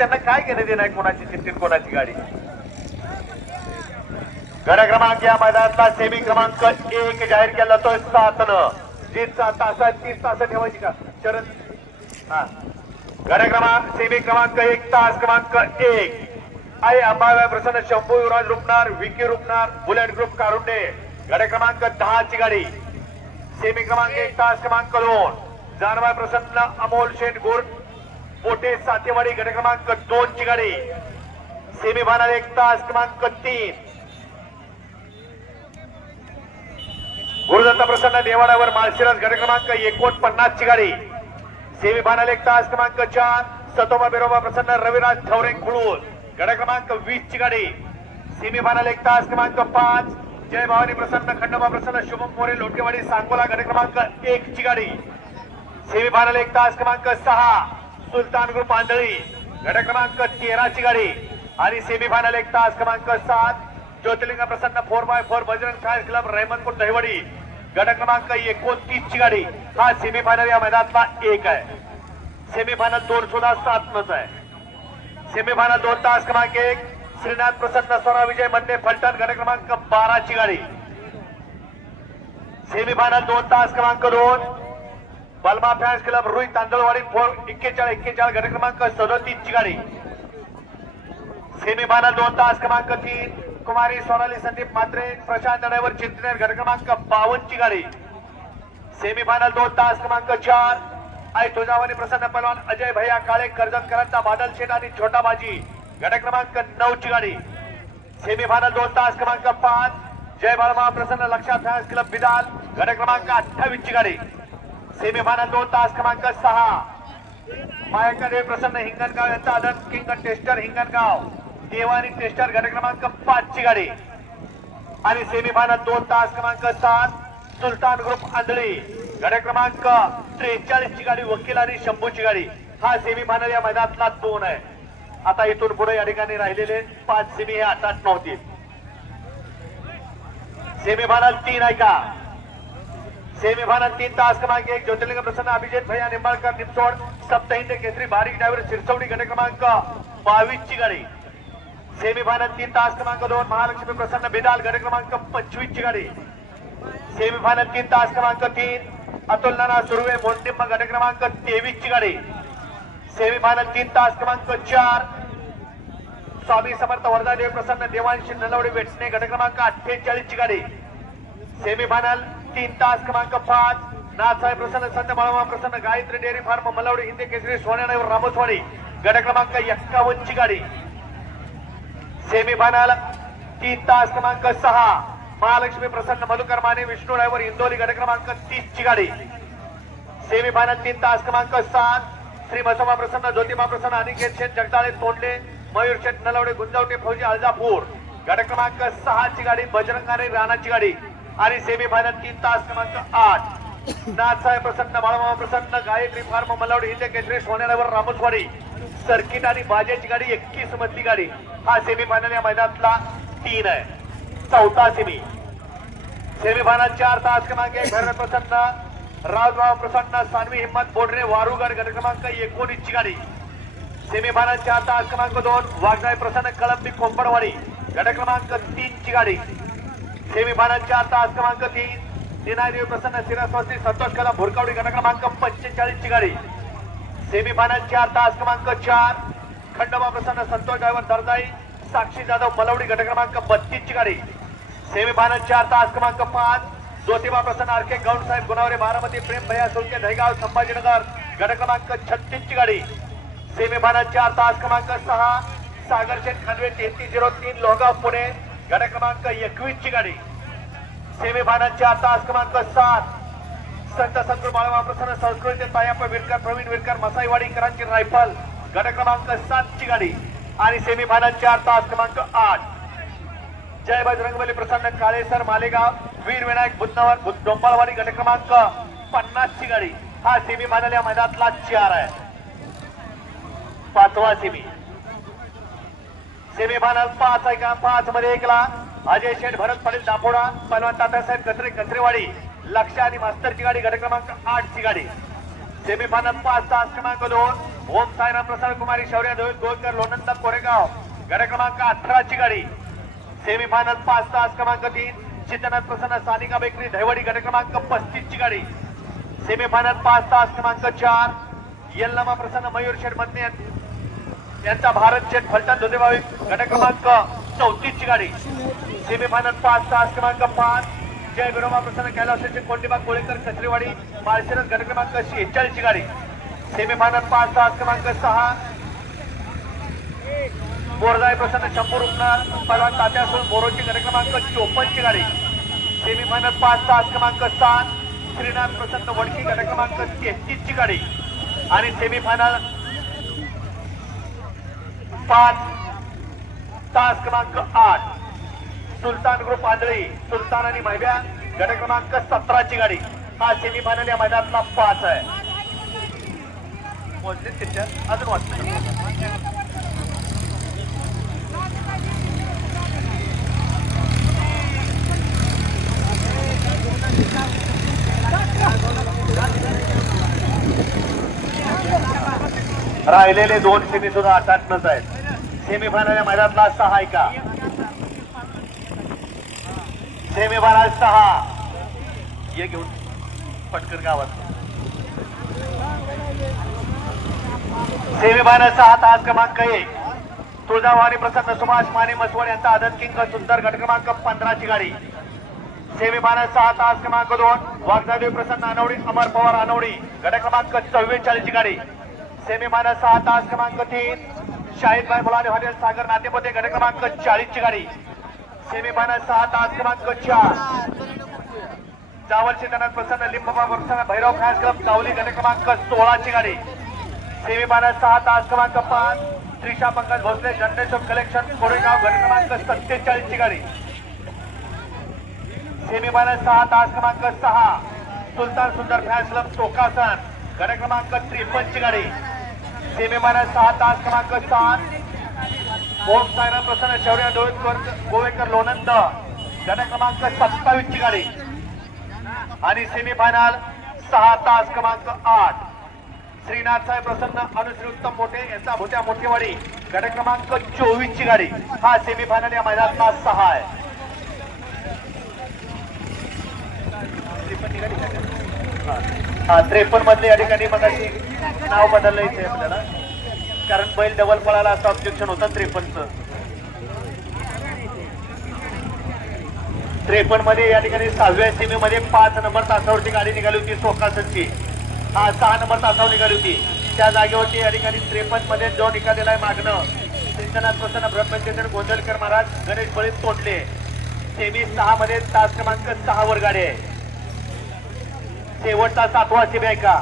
त्यांना काय घेणं देणं आहे कोणाची चिठ्ठी कोणाची गाडी. गड क्रमांक या मैदानातला सेमी क्रमांक 1 जाहीर केला जातोय 7 न. जी तास 30 तास ठेवायची का शरद. हा गड क्रमांक सेमी क्रमांक 1 तास क्रमांक 1 आई अंबाबाई प्रसन्न शंभू युवराज रुपणार विकी रुपणार बुलेट ग्रुप कारुंडे. गड क्रमांक 10 ची गाडी सेमी क्रमांक 1 तास क्रमांक 2 जानबाई प्रसन्न अमोल शेठ गोर मोठे सातेवाडी. गड क्रमांक 2 ची गाडी सेमी फायनल 1 तास क्रमांक 3 गुरुदत्त प्रसन्न देवाडावर माळशिरस. गड क्रमांक 49 ची गाडी सेमी फायनल 1 तास क्रमांक 4 सतोबा बिरोबा प्रसन्न रविराज ठवरे कुळूर. गड क्रमांक 20 ची गाडी सेमी फायनल 1 तास क्रमांक 5 जय भवानी प्रसन्न खंडोबा प्रसन्न शुभम मोरे लोटेवाडी सांगोला. गड क्रमांक 1 ची गाडी सेमी फायनल 1 तास क्रमांक 6 सुलतान ग्रुप आंधळी. गड क्रमांक 13 ची गाडी आणि सेमी फायनल 1 तास क्रमांक 7 Jyotirling Prasanna 4x4 Bajrang fans club Rahmatpur Dahiwadi. गड क्रमांक 29 ची गाडी हा सेमी फायनल या मैदानातला 1 आहे. सेमी फायनल 2 सुद्धा 7 नच आहे. सेमी फायनल 2 तास क्रमांक 1 श्रीनाथ प्रसन्न स्वरा विजय मध्ये फलटण. गड क्रमांक 12 ची गाडी सेमी फायनल 2 तास क्रमांक 2 बलमा फॅन्स क्लब रुई तांदळवाडी 41 गड क्रमांक 37 ची गाडी सेमी फायनल 2 तास क्रमांक 3 कुमारी सोनाली संदीप मात्रे प्रशांत ड्रायव्हर चिंचनेर. गड क्रमांक 52 ची गाडी सेमी फायनल 2 तास क्रमांक 4 आई तुळजाभवानी प्रसन्न पहलवान अजय भैया काळे कर्जतकरांचा बादल शेठ आणि छोटा बाजी. गड क्रमांक 9 ची गाडी सेमी फायनल 2 तास क्रमांक 5 जय बाळमा प्रसन्न लक्षात फॅन्स क्लब बिदाल. गड क्रमांक 28 ची गाडी सेमी फायनल 2 तास क्रमांक 6 मायकादेव प्रसन्न हिंगणगाव यांचा आदर्श किंग टेस्टर हिंगणगाव देवानी टेस्टर. गड क्रमांक 5 ची गाडी आणि सेमी फायनल 2 तास क्रमांक 7 सुलतान ग्रुप आंधळी. गड क्रमांक 43 ची गाडी वकील आणि शंभूची गाडी हा सेमी फायनल या मैदानातला 2 आहे. आता इथून पुढे या ठिकाणी राहिलेले 5 सेमी हे 8 नव्हतील. सेमी फायनल 3 आहे का सेमी फायनल 3 तास क्रमांक 1 ज्योतिर्लिंग प्रसन्न अभिजित भैया निंबाळकर निमसोड सप्तहिंद केसरी बारीक ड्रायव्हर शिरसवडी. गड क्रमांक 22 ची गाडी सेमी फायनल 3 तास क्रमांक 2 महालक्ष्मी प्रसन्न बिदाल. गड क्रमांक 25 ची गाडी सेमी फायनल 3 तास क्रमांक 3 अतुल नाना सुर्वे मोंडिंब. गड क्रमांक 23 ची गाडी सेमी फायनल 3 तास क्रमांक 4 स्वामी समर्थ वर्धादेव प्रसन्न देवांशी नलवडी वेटणे. गड क्रमांक 48 ची गाडी सेमी फायनल 3 तास क्रमांक 5 नाथसाहेब प्रसन्न संत बाळमा प्रसन्न गायत्री डेअरी फार्म मलवडी हिंदे केसरी सोन्यानगर रामोसवाडी. गड क्रमांक 51 ची गाडी सेमी फायनल 3 तास क्रमांक 6 महालक्ष्मी प्रसन्न मधुकर माने विष्णू ड्रायव्हर इंदोरी. गड क्रमांक 30 ची गाडी सेमी फायनल 3 तास क्रमांक 7 श्री बसवा प्रसन्न ज्योतिबा प्रसन्न अनिकेत शेठ जगदाळे तोंडले मयूर शेठ नलवडे गुंजावटे फौजी अळजापूर. गड क्रमांक 6 ची गाडी बजरंगाने राणाची गाडी आणि सेमी फायनल 3 तास क्रमांक 8 नाथसाहेब प्रसन्न बाळमामा प्रसन्न गायत्री फार्म मलवडी हिंदे केसरी सोन्यानगर रामोसवाडी सर्किट आणि बाजेची गाडी 21 मधली गाडी हा सेमी फायनल या मैदानातला 3 आहे. चौथा सेमी सेमी फायनल 4 तास क्रमांक 1 भैरव प्रसन्न रावराव प्रसन्न सानवी हिम्मत बोडरे वारुगड. गड क्रमांक 19 ची गाडी सेमी फायनल 4 तास क्रमांक 2 वाघजाई प्रसन्न कळंबी कोंबडवाडी. गड क्रमांक 3 ची गाडी सेमी फायनल 4 तास क्रमांक 3 निनादेव प्रसन्न सिरास्वासी संतोष कला भुरकावडी. गड क्रमांक 45 ची गाडी सेमी फायनल 4 तास क्रमांक 4 खंडोबा प्रसन्न संतोष ड्रायव्हर दरदाई साक्षी जाधव मलवडी. गड क्रमांक 32 ची गाडी सेमी फायनल 4 तास क्रमांक 5 ज्योतिबा प्रसन्न आरके गौड साहेब गुणावरे बारामती प्रेम भैया सुलके दहीगाव संभाजीनगर. गड क्रमांक 36 ची गाडी सेमी फायनल 4 तास क्रमांक 6 सागर शेठ खानवे 3303 लोहगाव पुणे. गड क्रमांक 21 ची गाडी सेमी फायनल 4 तास क्रमांक 7 संत संतूर बाळवा प्रसन्न संस्कृती तायप्पा विरकर प्रवीण विरकर मसाईवाडी करांची रायफल. गड क्रमांक 7 ची गाडी आणि सेमी फायनल 4 तास क्रमांक 8 जय बजरंगबली प्रसन्न काळेसर मालेगाव वीर विनायक बुद्धनवर डोंबाळवाडी. गट क्रमांक 50 ची गाडी हा सेमी फायनल या मैदानातला 4 आहे. 5वा सेमी सेमी फायनल 5 आहे का 5 मध्ये 1 ला अजय शेठ भरत पाटील दापोडा पहलवान तात्यासाहेब कत्रे कत्रेवाडी लक्ष आणि मास्तरची गाडी. गट क्रमांक 8 ची गाडी सेमी फायनल 5 तास क्रमांक 2 ओम साईराम प्रसाद कुमारी शौर्य गोळकर लोणंद कोरेगाव गट क्रमांक 18 ची गाडी सेमीफायनल 5 तास क्रमांक 3 चित्रनाथ प्रसन्न सानिका बेकरी दहिवडी गट क्रमांक 35 ची गाडी सेमीफायनल 5 तास क्रमांक 4 यल्लमा प्रसन्न मयूर शेठ मधने यांचा भारत शेठ फलटण धोदेबावी गट क्रमांक 34 ची गाडी सेमीफायनल 5 तास क्रमांक 5 जय विरोबा प्रसन्न कैलासाचे कोंडीबाग गोळेकर कचरेवाडी माळशिरस गट क्रमांक 46 ची गाडी सेमीफायनल 5 तास क्रमांक 6 बोरदाई प्रसन्न शंभू रुपनाथ पलवान तात्यासून बोरोची गट क्रमांक 54 ची गाडी सेमीफायनल 5 तास क्रमांक 7 श्रीनाथ प्रसन्न वडकी गट क्रमांक 33 ची गाडी आणि सेमीफायनल 5 तास क्रमांक 8 सुलतान ग्रुप आंधळी सुलतान आणि महिब्या गट क्रमांक 17 ची गाडी हा सेमीफायनल या मैदानातला 5 आहे. अजून वाटतं राहिलेले 2 सेमी सुद्धा 8-8 आहेत. सेमीफायनल या मैदानातला 6 आहे का सेमीफायनल 6 ये घेऊन पटकन गावात सेमीफायनल 6 तास क्रमांक 1 तुळजाभवानी प्रसन्न सुभाष माने मसवड यांचा आदत किंग सुंदर गट क्रमांक 15 ची गाडी सेमीफायनल 6 तास क्रमांक 2 वाघजादेव प्रसन्न अनवडी अमर पवार अनवडी गट क्रमांक 44 ची गाडी सेमीफायनल 6 तास क्रमांक 3 शाहिदभाई मुलानी हॉटेल सागर नातेमध्ये गट क्रमांक 40 ची गाडी सेमीफायनल 6 तास क्रमांक 4 चावल शेतनाथ प्रसन्न लिंबबा प्रसन्न भैरव खास क्लब कावली गट क्रमांक 16 ची गाडी सेमीफायनल 6 तास क्रमांक 5 त्रिशा पंकज भोसले जनरेशन कलेक्शन कोरेगाव गट क्रमांक 47 ची गाडी सेमीफायनल 6 तास क्रमांक 6 सुलतान सुंदर फॅन्स क्लब टोकासन गट क्रमांक 53 ची गाडी सेमीफायनल 6 तास क्रमांक 7 ओम साईराम प्रसन्न शौर्य गोवेकर लोणंद गट क्रमांक 27 ची गाडी आणि सेमीफायनल 6 तास क्रमांक 8 श्रीनाथ साहेब प्रसन्न अनुश्री उत्तम मोठे यांचा भोत्या मोठेवाडी गट क्रमांक 24 ची गाडी हा सेमीफायनल या मैदानातला 6 आहे. 53 मधले या ठिकाणी मग नाव बदललंय आपल्याला कारण बैल डबल पळाला असं ऑब्जेक्शन होतं 53 मध्ये या ठिकाणी 6व्या सीमेमध्ये 5 नंबर तासावरची गाडी निघाली होती सोकासनची 6 नंबर तासावर निघाली होती त्या जागेवरती या ठिकाणी 53 मध्ये जो निघालेला आहे मागणं सिंचनात प्रसन्न ब्रह्मचंद्र गोंदलकर महाराज गणेश बळीत तोडले सेमी 6 मध्ये तास क्रमांक 6 वर गाडी आहे. शेवटचा 7वा सीबी आहे का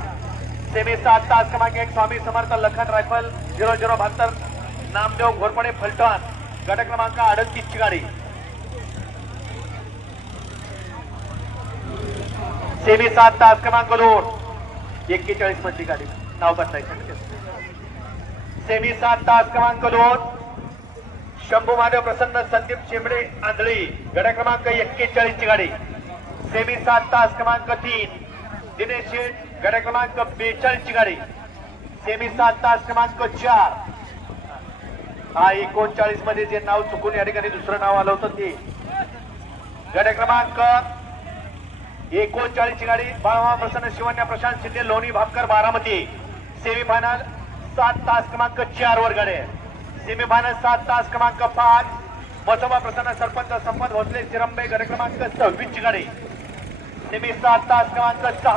सेमी 7 तास क्रमांक 1 स्वामी समर्थ लखन रायफल 0072 नामदेव घोरपडे फलटण गट क्रमांक 38 ची गाडी सेमी 7 तास क्रमांक 2 41 मधली गाडी नाव बदलायचं सेमी 7 तास क्रमांक 2 शंभू महादेव प्रसन्न संदीप शेंबडे आंधळी गट क्रमांक 41 ची गाडी सेमी 7 तास क्रमांक 3 दिनेश शेठ गट क्रमांक 42 ची गाडी सेमी 7 तास क्रमांक 4 हा 39 मध्ये जे नाव चुकून या ठिकाणी दुसरं नाव आलं होतं ते गट क्रमांक 39 ची गाडी बाळमा प्रसन्न शिवन्या प्रशांत शिंदे लोणी भापकर बारामती सेमीफायनल 7 तास क्रमांक 4 वर गाडी सेमीफायनल 7 तास क्रमांक 5 मसोबा प्रसन्न सरपंच संपत भोसले चिरंबे गट क्रमांक 26 ची गाडी सेमी 7 तास क्रमांक 6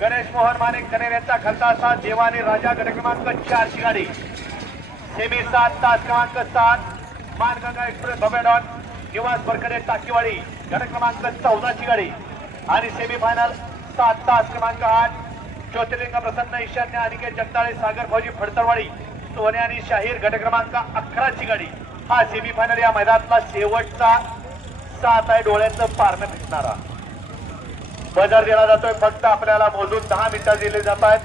गणेश मोहन माने कनेर यांचा खलतासा देवानी राजा गट क्रमांक 4 ची गाडी सेमी 7 तास क्रमांक 7 मानगंगा एक्सप्रेस बबेडॉन निवास बरकडे टाकीवाडी गट क्रमांक 14 ची गाडी आणि सेमीफायनल 7 तास क्रमांक 8 ज्योतिर्लिंग प्रसन्न ईशान्य अनिकेत जगदाळे सागर फौजी फडतरवाडी सोने आणि शाहीर गट क्रमांक 11 ची गाडी हा सेमीफायनल या मैदानातला शेवटचा 7 आहे डोळ्याचं पारणं भेटणारा बजार दिला जातोय. फक्त आपल्याला मोजून 10 मिनिटं दिले जात आहेत.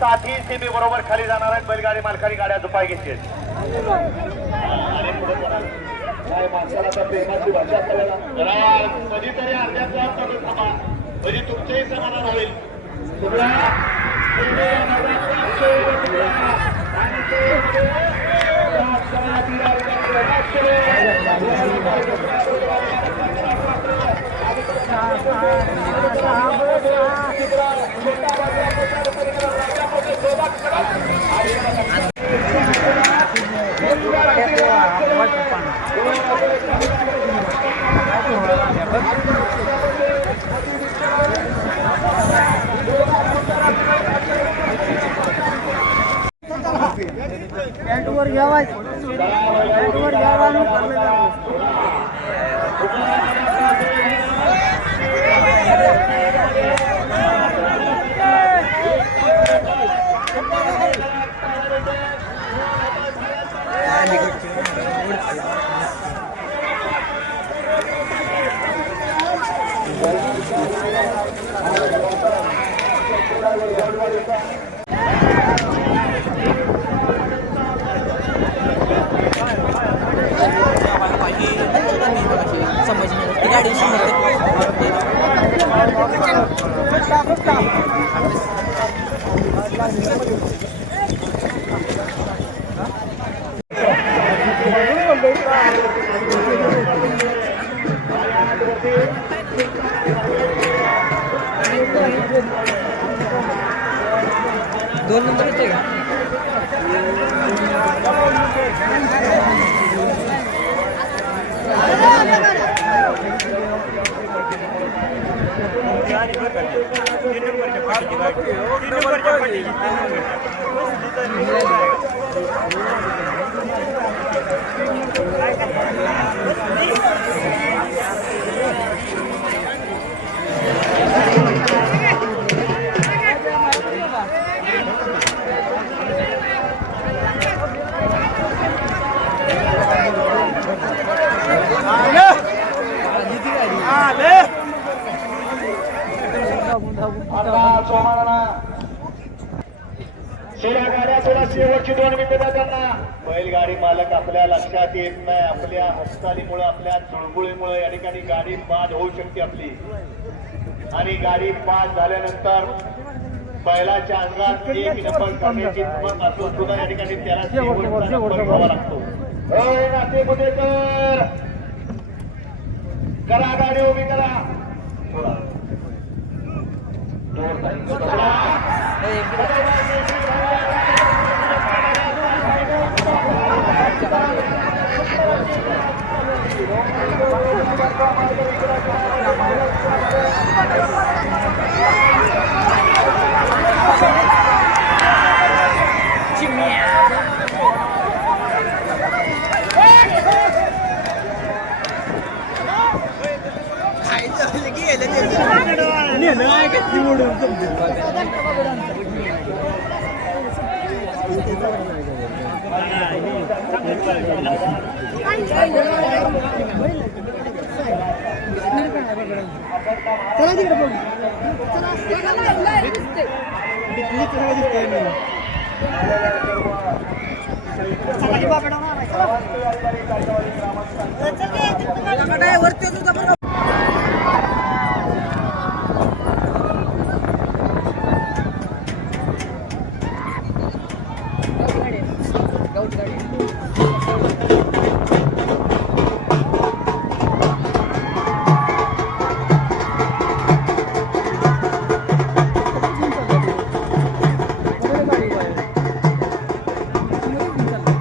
7ही सेमी बरोबर खाली जाणार आहेत. बैलगाडी मालकांनी गाड्या दुपाय घेतली कधीतरी अर्ध्यात तुमचंही समाधान होईल. पॅन्टवर घ्यावा पॅन्टवर घ्यावा दोन नंबर येते का शेवटची 2 मिनिटं त्यांना बैलगाडी मालक आपल्या लक्षात येत नाही आपल्या हालचालीमुळे आपल्या चुळबुळीमुळे या ठिकाणी गाडी बाद होऊ शकते आपली आणि गाडी बाद झाल्यानंतर बैलाच्या अंगात 1 नंबर करण्याची हिंमत असून सुद्धा या ठिकाणी त्याला शेवटचा नंबर घ्यावा लागतो. नाते बुदेकर करा गाडी उभी करा चला तिकडे बघ चला